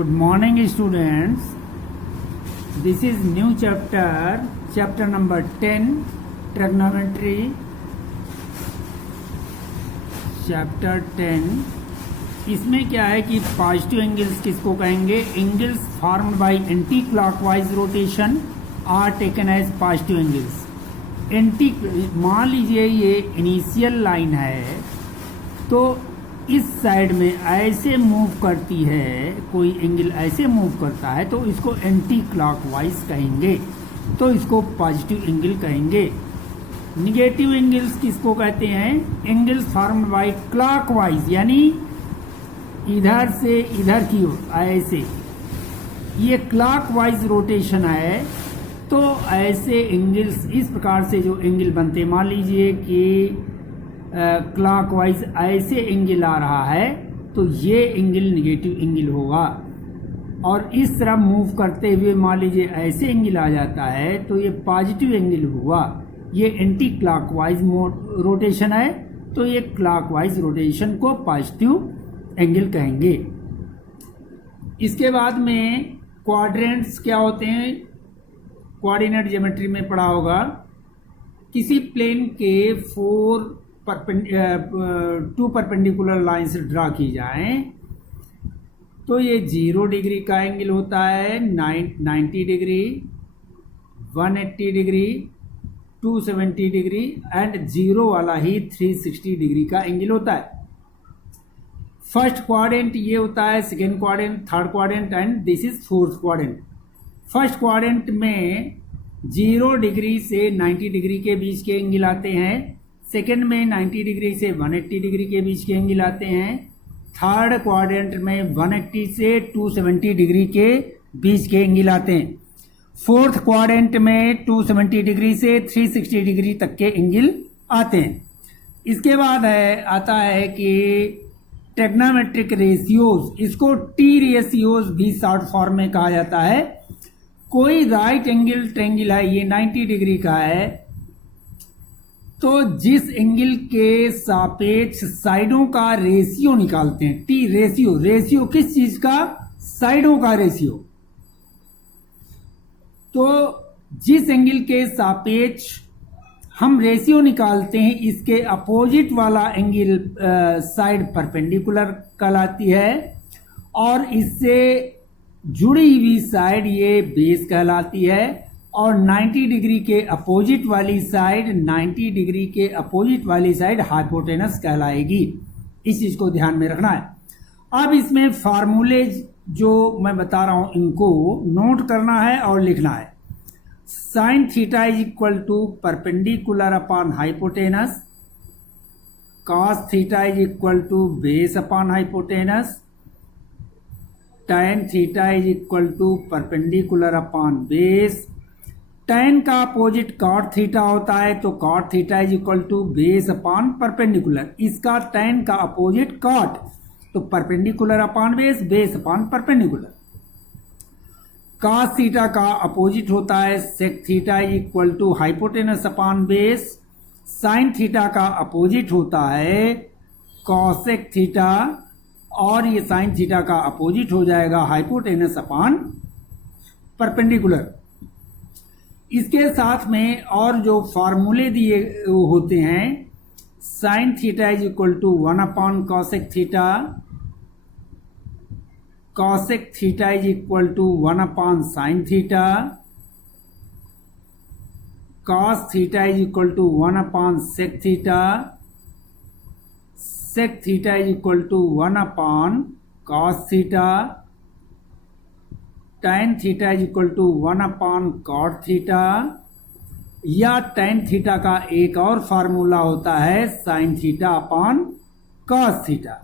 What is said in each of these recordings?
Good morning, students. This is new chapter number 10, trigonometry. Chapter 10. इसमें क्या है कि पॉजिटिव एंगल्स किसको कहेंगे? Angles formed by anti clockwise rotation are taken as positive angles. Anti मान लीजिए ये इनिशियल लाइन है, तो इस साइड में ऐसे मूव करती है, कोई एंगल ऐसे मूव करता है तो इसको एंटी क्लॉकवाइज कहेंगे, तो इसको पॉजिटिव एंगल कहेंगे. निगेटिव एंगल्स किसको कहते हैं? एंगल्स फॉर्म्ड बाय क्लॉकवाइज, यानी इधर से इधर की ओर ऐसे, ये क्लॉकवाइज रोटेशन है. तो ऐसे एंगल्स इस प्रकार से जो एंगल बनते, मान लीजिए कि क्लॉकवाइज ऐसे एंगल आ रहा है तो ये एंगल निगेटिव एंगल होगा. और इस तरह मूव करते हुए मान लीजिए ऐसे एंगल आ जाता है तो ये पॉजिटिव एंगल हुआ. ये एंटी क्लॉकवाइज रोटेशन है, तो ये क्लॉकवाइज रोटेशन को पॉजिटिव एंगल कहेंगे. इसके बाद में क्वाड्रेंट्स क्या होते हैं? कोऑर्डिनेट ज्योमेट्री में पढ़ा होगा. किसी प्लेन के टू परपेंडिकुलर लाइंस ड्रा की जाएं तो ये 0 डिग्री का एंगल होता है, 90 डिग्री, 180 डिग्री, 270 डिग्री एंड 0 वाला ही 360 डिग्री का एंगल होता है. फर्स्ट क्वाड्रेंट ये होता है, second quadrant, third quadrant and this is fourth quadrant. First quadrant में 0 डिग्री से 90 डिग्री के बीच के एंगल आते हैं. सेकेंड में 90 डिग्री से 180 डिग्री के बीच के एंगल आते हैं. थर्ड क्वाड्रेंट में 180 से 270 डिग्री के बीच के एंगल आते हैं. फोर्थ क्वाड्रेंट में 270 डिग्री से 360 डिग्री तक के एंगल आते हैं. इसके बाद आता है कि ट्रिग्नोमेट्रिक रेशियोज, इसको टी रेशियोज भी शॉर्ट फॉर्म में कहा जाता है. कोई राइट एंगल ट्रायंगल है, ये 90 डिग्री का है, तो जिस एंगल के सापेक्ष साइडों का रेशियो निकालते हैं, टी रेशियो. रेशियो किस चीज का? साइडों का रेशियो. तो जिस एंगल के सापेक्ष हम रेशियो निकालते हैं, इसके अपोजिट वाला एंगल साइड परपेंडिकुलर कहलाती है, और इससे जुड़ी हुई साइड ये बेस कहलाती है. और 90 डिग्री के अपोजिट वाली साइड, 90 डिग्री के अपोजिट वाली साइड हाइपोटेनस कहलाएगी. इस चीज को ध्यान में रखना है. अब इसमें फार्मूले जो मैं बता रहा हूं इनको नोट करना है और लिखना है. Sine theta is equal to perpendicular upon hypotenuse, cos theta is equal to base upon hypotenuse, tan theta is equal to perpendicular upon base. tan का अपोजिट cot थीटा होता है, तो cot theta is equal to base upon perpendicular. इसका tan का opposite cot, तो perpendicular upon base, base upon perpendicular. cos theta का opposite होता है sec theta is equal to hypotenuse upon base. sin theta का अपोजिट होता है cosec theta, और ये sin थीटा का अपोजिट हो जाएगा हाइपोटेनस अपॉन परपेंडिकुलर. इसके साथ में और जो फार्मूले दिए होते हैं, sine theta is equal to 1 upon cosec theta, cosec theta is equal to 1 upon sine theta, cos theta is equal to 1 upon sec theta, sec theta is equal to 1 upon cos theta, tan theta is equal to 1 upon cot theta, या tan theta का एक और formula होता है sin theta upon cos theta.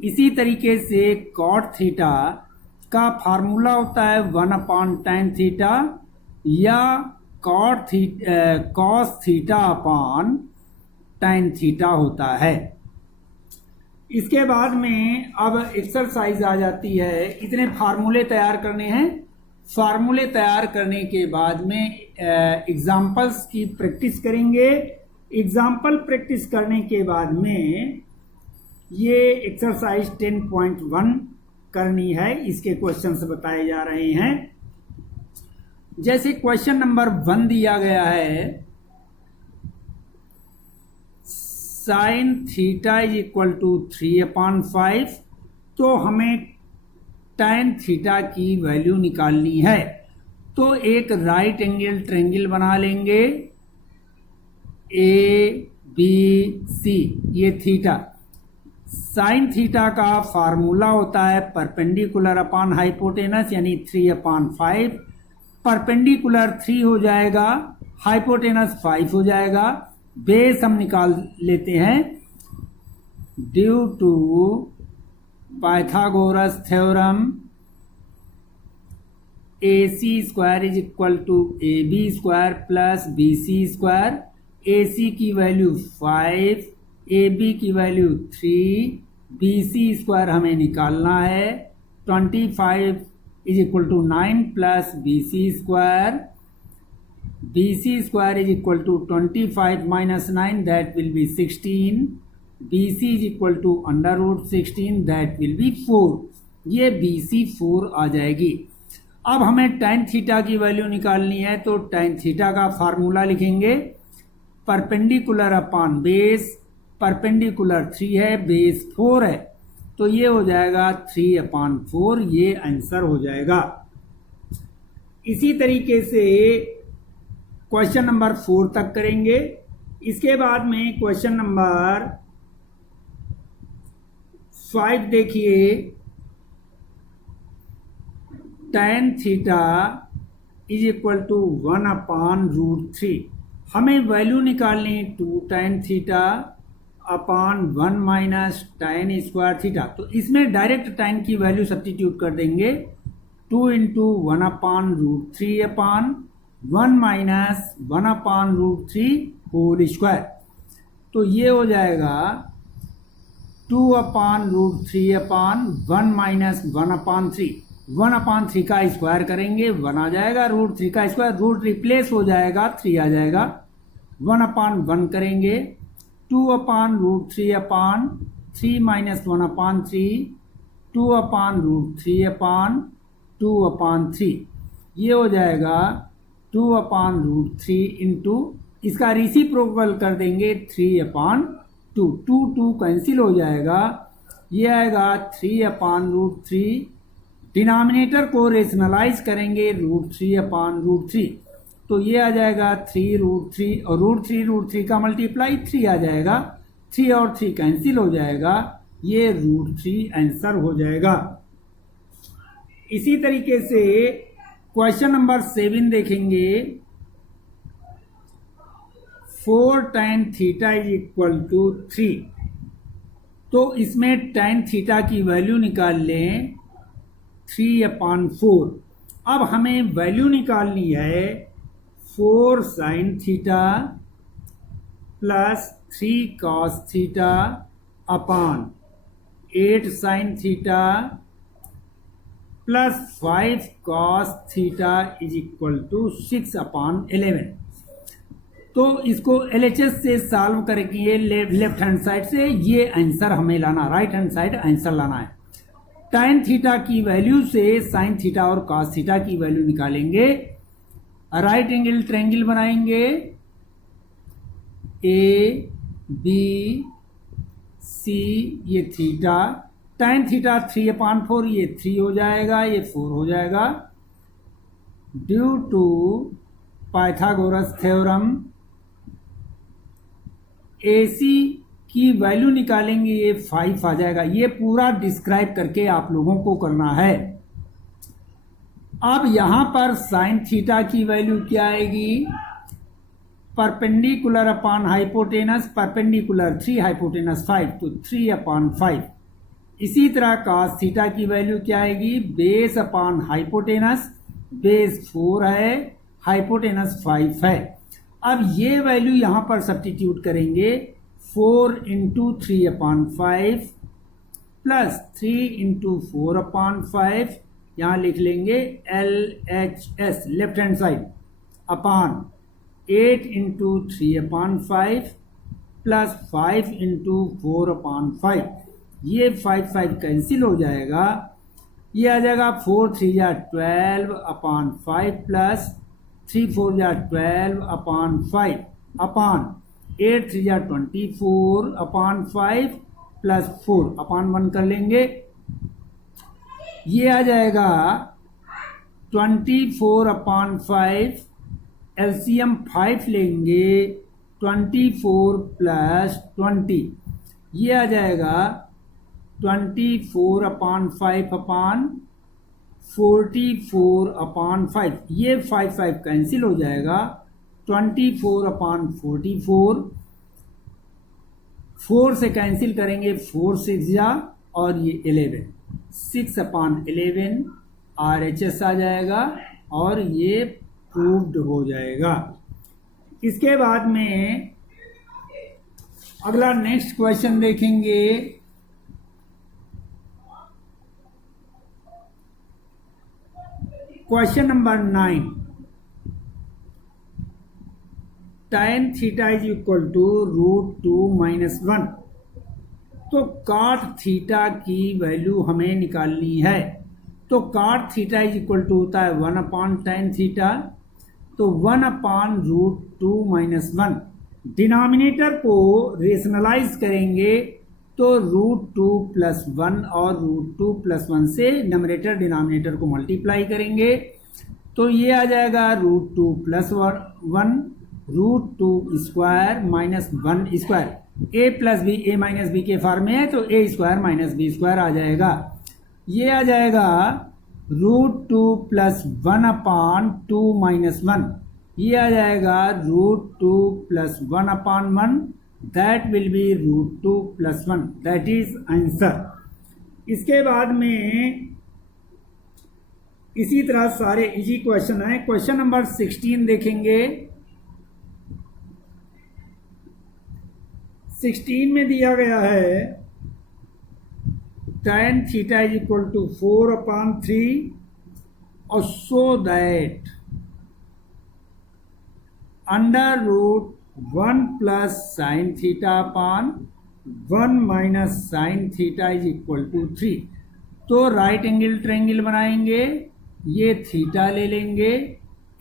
इसी तरीके से cot theta का फार्मूला होता है 1 अपॉन tan थीटा, या cos theta upon tan theta होता है. इसके बाद में अब एक्सरसाइज आ जाती है. इतने फार्मूले तैयार करने हैं. फार्मूले तैयार करने के बाद में एग्जाम्पल्स की प्रैक्टिस करेंगे. एग्जाम्पल प्रैक्टिस करने के बाद में ये एक्सरसाइज 10.1 करनी है इसके क्वेश्चंस बताए जा रहे हैं। जैसे क्वेश्चन नंबर 1 दिया गया है, sine theta is equal to 3/5, तो हमें tan थीटा की वैल्यू निकालनी है। तो एक राइट एंगल ट्रायंगल बना लेंगे ABC, ये थीटा। साइन थीटा का फार्मूला होता है परपेंडिकुलर अपॉन हाइपोटेनस, यानी 3/5। परपेंडिकुलर 3 हो जाएगा, हाइपोटेनस 5 हो जाएगा। बेस हम निकाल लेते हैं। Due to Pythagoras theorem AC square is equal to AB square plus BC square. AC की वैल्यू 5, AB की वैल्यू 3, BC स्क्वायर हमें निकालना है। 25 is equal to 9 plus BC square. BC square is equal to 25 minus 9, that will be 16। BC is equal to √16, that will be 4। ये BC 4 आ जाएगी। अब हमें tan theta की वैल्यू निकालनी है, तो tan थीटा का फार्मूला लिखेंगे परपेंडिकुलर अपॉन बेस। परपेंडिकुलर 3 है, बेस 4 है, तो ये हो जाएगा 3/4। ये आंसर हो जाएगा। इसी तरीके से क्वेश्चन नंबर 4 तक करेंगे। इसके बाद में क्वेश्चन नंबर 5 देखिए, tan theta is equal to 1/√3। हमें वैल्यू निकालनी 2 tan theta upon 1 minus tan square theta. तो इसमें डायरेक्ट tan की वैल्यू सब्स्टिट्यूट कर देंगे। 2 into 1/√3 upon 1 minus 1/√3 whole square. तो ये हो जाएगा 2/√3 अपॉन 1 माइनस 1/3। 1/3 का स्क्वायर करेंगे, 1 आ जाएगा। √3 का स्क्वायर, रूट रिप्लेस हो जाएगा, 3 आ जाएगा। 1/1 करेंगे, 2/√3 अपॉन 3 माइनस 1/3, 2/√3 अपॉन 2/3। ये हो जाएगा 2/√3 इंटू, इसका रेसिप्रोकल कर देंगे 3/2। 2 कैंसिल हो जाएगा। ये आएगा 3/√3। डिनोमिनेटर को रेशनलाइज करेंगे √3/√3, तो ये आ जाएगा 3√3, और √3 का मल्टीप्लाई 3 आ जाएगा। 3 और 3 कैंसिल हो जाएगा, ये √3 आंसर हो जाएगा। इसी तरीके से क्वेश्चन नंबर 7 देखेंगे। 4 tan theta is equal to 3। तो इसमें tan थीटा की वैल्यू निकाल लें 3/4। अब हमें वैल्यू निकालनी है 4 sin theta plus 3 cos theta upon 8 sin theta plus 5 cos theta is equal to 6/11। तो इसको LHS से सॉल्व करके लेफ्ट हैंड साइड से ये आंसर हमें लाना, राइट हैंड साइड आंसर लाना है। tan थीटा की वैल्यू से sin थीटा और cos थीटा की वैल्यू निकालेंगे। राइट एंगल ट्रायंगल बनाएंगे, ABC, ये थीटा। tan थीटा 3/4, ये 3 हो जाएगा, ये 4 हो जाएगा। Due to Pythagoras theorem AC की वैल्यू निकालेंगे, ये 5 आ जाएगा। ये पूरा डिस्क्राइब करके आप लोगों को करना है। अब यहां पर साइन थीटा की वैल्यू क्या आएगी? Perpendicular upon hypotenuse, perpendicular 3, hypotenuse 5, तो 3/5। इसी तरह cos थीटा की वैल्यू क्या आएगी? बेस अपॉन हाइपोटेनस, बेस 4 है, हाइपोटेनस 5 है। अब ये वैल्यू यहां पर सब्स्टिट्यूट करेंगे। 4 इंटू 3/5 प्लस 3 इंटू 4/5, यहां लिख लेंगे LHS, left hand side, upon 8 into 3/5 plus 5 into 4/5। ये 5 कैंसिल हो जाएगा। ये आ जाएगा 4 3 या 12 अपान 5 प्लस 3 4 या 12 अपान 5 अपान 8 3 या 24 अपान 5 प्लस 4 अपान 1 कर लेंगे। ये आ जाएगा 24 अपान 5, एलसीएम 5 लेंगे, 24 प्लस 20, ये आ जाएगा 24 अपान 5 अपान 44 अपान 5, ये 5 5 कैंसिल हो जाएगा। 24 अपान 44, 4 से कैंसिल करेंगे, 4 6 जा, और ये 11, 6 अपान 11 RHS आ जाएगा और ये प्रूव्ड हो जाएगा। इसके बाद में अगला नेक्स्ट क्वेश्चन देखेंगे। Question number 9, tan theta is equal to √2 minus 1। तो cot थीटा की वैल्यू हमें निकालनी है। तो cot theta is equal to होता है 1 अपान tan थीटा, तो 1 अपान √2 माइनस 1। डिनोमिनेटर को रेशनलाइज करेंगे तो √2 प्लस 1 और √2 प्लस 1 से नंबरेटर डिनोमिनेटर को मल्टीप्लाई करेंगे, तो ये आ जाएगा √2 plus 1, √2 square minus 1 square. a plus b a minus b के फॉर्म में है, तो a square minus b square आ जाएगा। ये आ जाएगा √2 प्लस 1 अपान 2 माइनस 1, ये आ जाएगा √2 plus 1 upon 1, that will be √2 plus 1, that is answer. इसके बाद में इसी तरह सारे इजी क्वेश्चन है। क्वेश्चन नंबर 16 देखेंगे। 16 में दिया गया है tan theta is equal to 4 upon 3 और so that √1 plus sine theta upon 1 minus sine theta is equal to 3। तो राइट एंगल ट्रायंगल बनाएंगे, ये थीटा ले लेंगे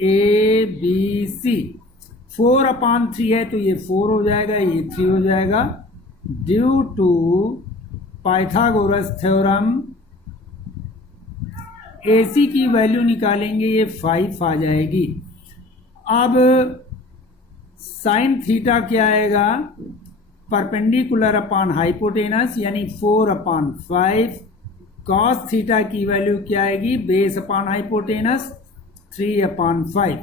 ABC। 4 अपान 3 है तो ये 4 हो जाएगा, ये 3 हो जाएगा। Due to Pythagoras theorem AC की वैल्यू निकालेंगे, ये 5 आ जाएगी। अब साइन थीटा क्या आएगा, परपेंडिकुलर अपान हाइपोटेनस यानी 4 अपान 5। कॉस थीटा की वैल्यू क्या आएगी, बेस अपान हाइपोटेनस 3 अपान 5।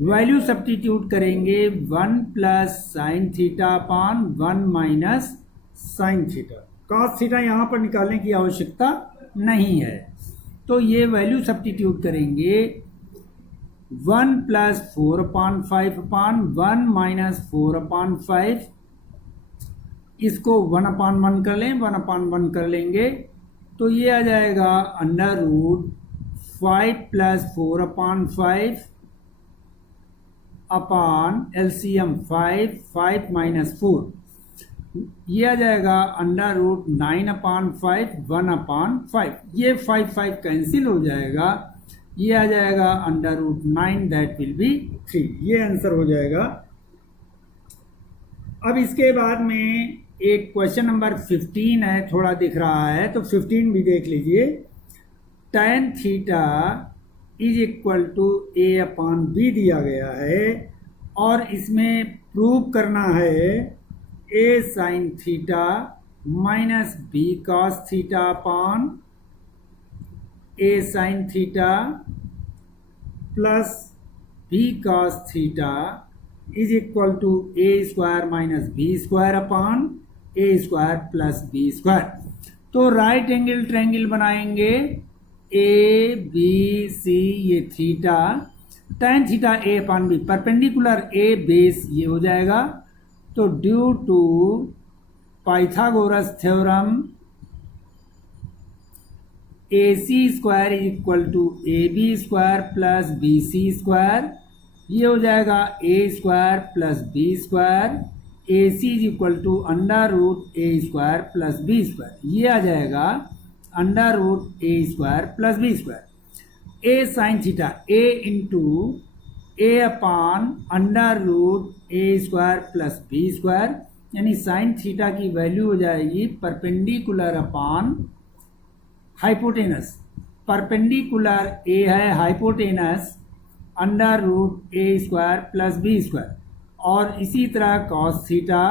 वैल्यू सब्स्टिट्यूट करेंगे, 1 plus sine theta upon 1 minus sine theta. Cos theta यहाँ पर निकालने की आवश्यकता नहीं है, तो ये वैल्यू सब्स्टिट्यूट करेंगे, 1 प्लस 4 अपान 5 अपान 1 माइनस 4 अपान 5। इसको 1 अपान 1 कर लें, 1 अपान 1 कर लेंगे, तो ये आ जाएगा √5 प्लस 4 अपान 5 अपान एलसीएम 5 माइनस 4, ये आ जाएगा √9 अपान 5 1 अपान 5। ये 5 5 कैंसिल हो जाएगा, ये आ जाएगा √9, दैट विल बी 3। ये आंसर हो जाएगा। अब इसके बाद में एक क्वेश्चन नंबर 15 है, थोड़ा दिख रहा है तो 15 भी देख लीजिए। tan theta is equal to A upon B दिया गया है और इसमें प्रूव करना है A sine theta minus B cos theta upon A sine theta plus B cos theta is equal to A square minus B square upon A square plus B square. तो right angle triangle बनाएंगे, ABC, ये theta, tan theta A upon B, perpendicular A base ये हो जाएगा। तो due to Pythagoras theorem AC square is equal to AB square plus BC square, ये हो जाएगा A square plus B square. AC is equal to √A square plus B square, ये आ जाएगा under root A square plus B square. A sine theta A into A upon under root A square plus B square, यानी sine theta की value हो जाएगी perpendicular upon hypotenuse. Perpendicular A है, hypotenuse under root ए square plus B square, और इसी तरह cos theta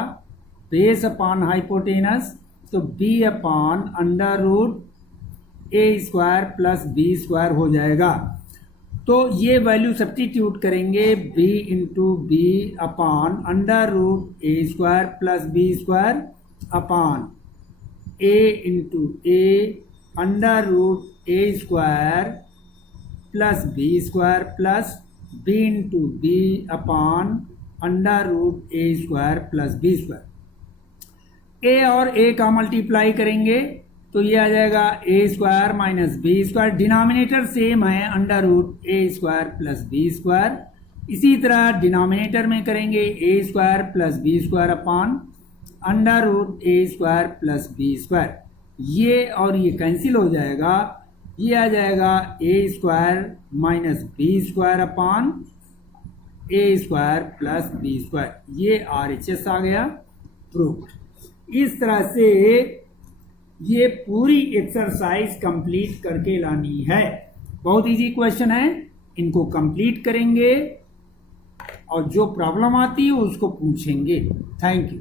base upon hypotenuse, तो B upon under root ए square plus B square हो जाएगा। तो ये वैल्यू सब्स्टिट्यूट करेंगे, b into b upon under root A square plus B square upon a into a under root A square plus B square plus b into b upon under root A square plus B square. A और a का multiply करेंगे तो ये आ जाएगा a square minus b square, denominator same है under root ए square plus B square. इसी तरह डिनोमिनेटर में करेंगे a square plus B square upon under root A square plus B square. ये और ये कैंसिल हो जाएगा, ये आ जाएगा a square minus b square upon a square plus B square. ये RHS आ गया, प्रूव्ड। इस तरह से ये पूरी एक्सरसाइज कंप्लीट करके लानी है। बहुत इजी क्वेश्चन है, इनको कंप्लीट करेंगे और जो प्रॉब्लम आती है उसको पूछेंगे। Thank you.